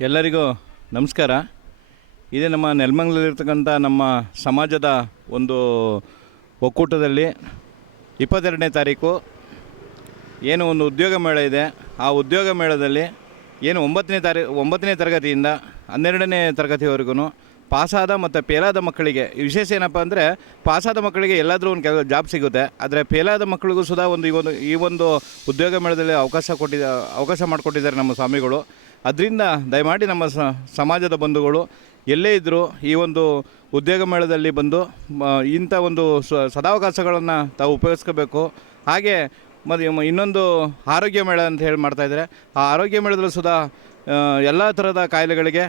ಎಲ್ಲರಿಗೂ ನಮಸ್ಕಾರ. ಇದೇ ನಮ್ಮ ನೆಲಮಂಗಲದಲ್ಲಿರ್ತಕ್ಕಂಥ ನಮ್ಮ ಸಮಾಜದ ಒಂದು ಒಕ್ಕೂಟದಲ್ಲಿ 22ನೇ ತಾರೀಕು ಏನು ಒಂದು ಉದ್ಯೋಗ ಮೇಳ ಇದೆ. ಆ ಉದ್ಯೋಗ ಮೇಳದಲ್ಲಿ ಏನು 9ನೇ ತರಗತಿಯಿಂದ 12ನೇ ತರಗತಿವರೆಗೂ ಪಾಸಾದ ಮತ್ತು ಫೇಲಾದ ಮಕ್ಕಳಿಗೆ ವಿಶೇಷ ಏನಪ್ಪ ಅಂದರೆ, ಪಾಸಾದ ಮಕ್ಕಳಿಗೆ ಎಲ್ಲಾದರೂ ಒಂದು ಜಾಬ್ ಸಿಗುತ್ತೆ. ಆದರೆ ಫೇಲಾದ ಮಕ್ಕಳಿಗೂ ಸುಧಾ ಈ ಒಂದು ಉದ್ಯೋಗ ಮೇಳದಲ್ಲಿ ಅವಕಾಶ ಮಾಡಿಕೊಟ್ಟಿದ್ದಾರೆ ನಮ್ಮ ಸ್ವಾಮಿಗಳು. ಅದರಿಂದ ದಯಮಾಡಿ ನಮ್ಮ ಸಮಾಜದ ಬಂಧುಗಳು ಎಲ್ಲೇ ಇದ್ದರೂ ಈ ಒಂದು ಉದ್ಯೋಗ ಮೇಳದಲ್ಲಿ ಬಂದು ಇಂಥ ಒಂದು ಸದಾವಕಾಶಗಳನ್ನು ತಾವು ಉಪಯೋಗಿಸ್ಕೋಬೇಕು. ಹಾಗೆ ಮತ್ತು ಇನ್ನೊಂದು ಆರೋಗ್ಯ ಮೇಳ ಅಂತ ಹೇಳಿ ಮಾಡ್ತಾಯಿದ್ದಾರೆ. ಆ ಆರೋಗ್ಯ ಮೇಳದಲ್ಲೂ ಸುಧಾ ಎಲ್ಲ ಥರದ ಕಾಯಿಲೆಗಳಿಗೆ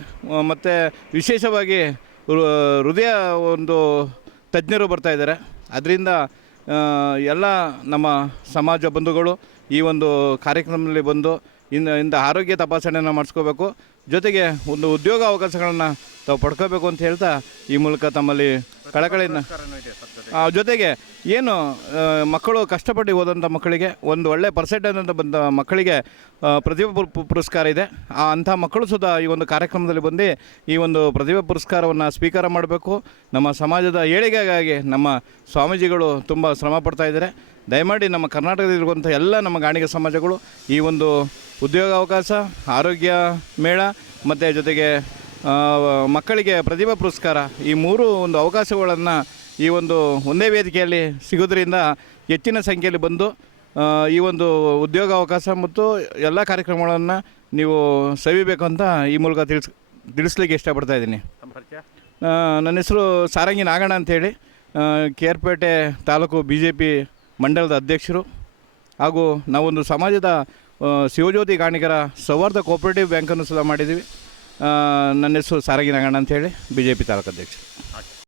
ಮತ್ತು ವಿಶೇಷವಾಗಿ ಹೃದಯ ಒಂದು ತಜ್ಞರು ಬರ್ತಾಯಿದ್ದಾರೆ. ಅದರಿಂದ ಎಲ್ಲ ನಮ್ಮ ಸಮಾಜ ಬಂಧುಗಳು ಈ ಒಂದು ಕಾರ್ಯಕ್ರಮದಲ್ಲಿ ಬಂದು ಇಂಥ ಆರೋಗ್ಯ ತಪಾಸಣೆಯನ್ನು ಮಾಡಿಸ್ಕೋಬೇಕು. ಜೊತೆಗೆ ಒಂದು ಉದ್ಯೋಗ ಅವಕಾಶಗಳನ್ನು ತಾವು ಪಡ್ಕೋಬೇಕು ಅಂತ ಹೇಳ್ತಾ ಈ ಮೂಲಕ ತಮ್ಮಲ್ಲಿ ಕಳಕಳಿಯಿಂದ ಜೊತೆಗೆ ಏನು ಮಕ್ಕಳು ಕಷ್ಟಪಟ್ಟು ಓದಂಥ ಮಕ್ಕಳಿಗೆ ಒಂದು ಒಳ್ಳೆಯ ಪರ್ಸೆಂಟೇಜ್ ಬಂದ ಮಕ್ಕಳಿಗೆ ಪ್ರತಿಭಾ ಪುರಸ್ಕಾರ ಇದೆ. ಅಂಥ ಮಕ್ಕಳು ಸುಧಾ ಈ ಒಂದು ಕಾರ್ಯಕ್ರಮದಲ್ಲಿ ಬಂದು ಈ ಒಂದು ಪ್ರತಿಭಾ ಪುರಸ್ಕಾರವನ್ನು ಸ್ವೀಕಾರ ಮಾಡಬೇಕು. ನಮ್ಮ ಸಮಾಜದ ಏಳಿಗೆಗಾಗಿ ನಮ್ಮ ಸ್ವಾಮೀಜಿಗಳು ತುಂಬ ಶ್ರಮ ಪಡ್ತಾಯಿದ್ದಾರೆ. ದಯಮಾಡಿ ನಮ್ಮ ಕರ್ನಾಟಕದಲ್ಲಿರುವಂಥ ಎಲ್ಲ ನಮ್ಮ ಗಾಣಿಗ ಸಮಾಜಗಳು ಈ ಒಂದು ಉದ್ಯೋಗಾವಕಾಶ, ಆರೋಗ್ಯ ಮೇಳ ಮತ್ತು ಜೊತೆಗೆ ಮಕ್ಕಳಿಗೆ ಪ್ರತಿಭಾ ಪುರಸ್ಕಾರ ಈ ಮೂರು ಒಂದು ಅವಕಾಶಗಳನ್ನು ಈ ಒಂದು ಒಂದೇ ವೇದಿಕೆಯಲ್ಲಿ ಸಿಗೋದ್ರಿಂದ ಹೆಚ್ಚಿನ ಸಂಖ್ಯೆಯಲ್ಲಿ ಬಂದು ಈ ಒಂದು ಉದ್ಯೋಗಾವಕಾಶ ಮತ್ತು ಎಲ್ಲ ಕಾರ್ಯಕ್ರಮಗಳನ್ನು ನೀವು ಸವಿಬೇಕು ಅಂತ ಈ ಮೂಲಕ ತಿಳಿಸ್ಲಿಕ್ಕೆ ಇಷ್ಟಪಡ್ತಾ ಇದ್ದೀನಿ. ನನ್ನ ಹೆಸರು ಸಾರಂಗಿ ನಾಗಣ್ಣ ಅಂಥೇಳಿ, ಕೇರ್ಪೇಟೆ ತಾಲೂಕು BJP ಮಂಡಲದ ಅಧ್ಯಕ್ಷರು. ಹಾಗೂ ನಾವೊಂದು ಸಮಾಜದ ಶಿವಜ್ಯೋತಿ ಗಾಣಿಗರ ಸೌಹಾರ್ದ ಕೋಆಪರೇಟಿವ್ ಬ್ಯಾಂಕನ್ನು ಸಹ ಮಾಡಿದ್ದೀವಿ. ನನ್ನ ಹೆಸರು ಸಾರಂಗಿ ನಾಗಣ್ಣ ಅಂಥೇಳಿ, BJP ತಾಲೂಕು ಅಧ್ಯಕ್ಷರು.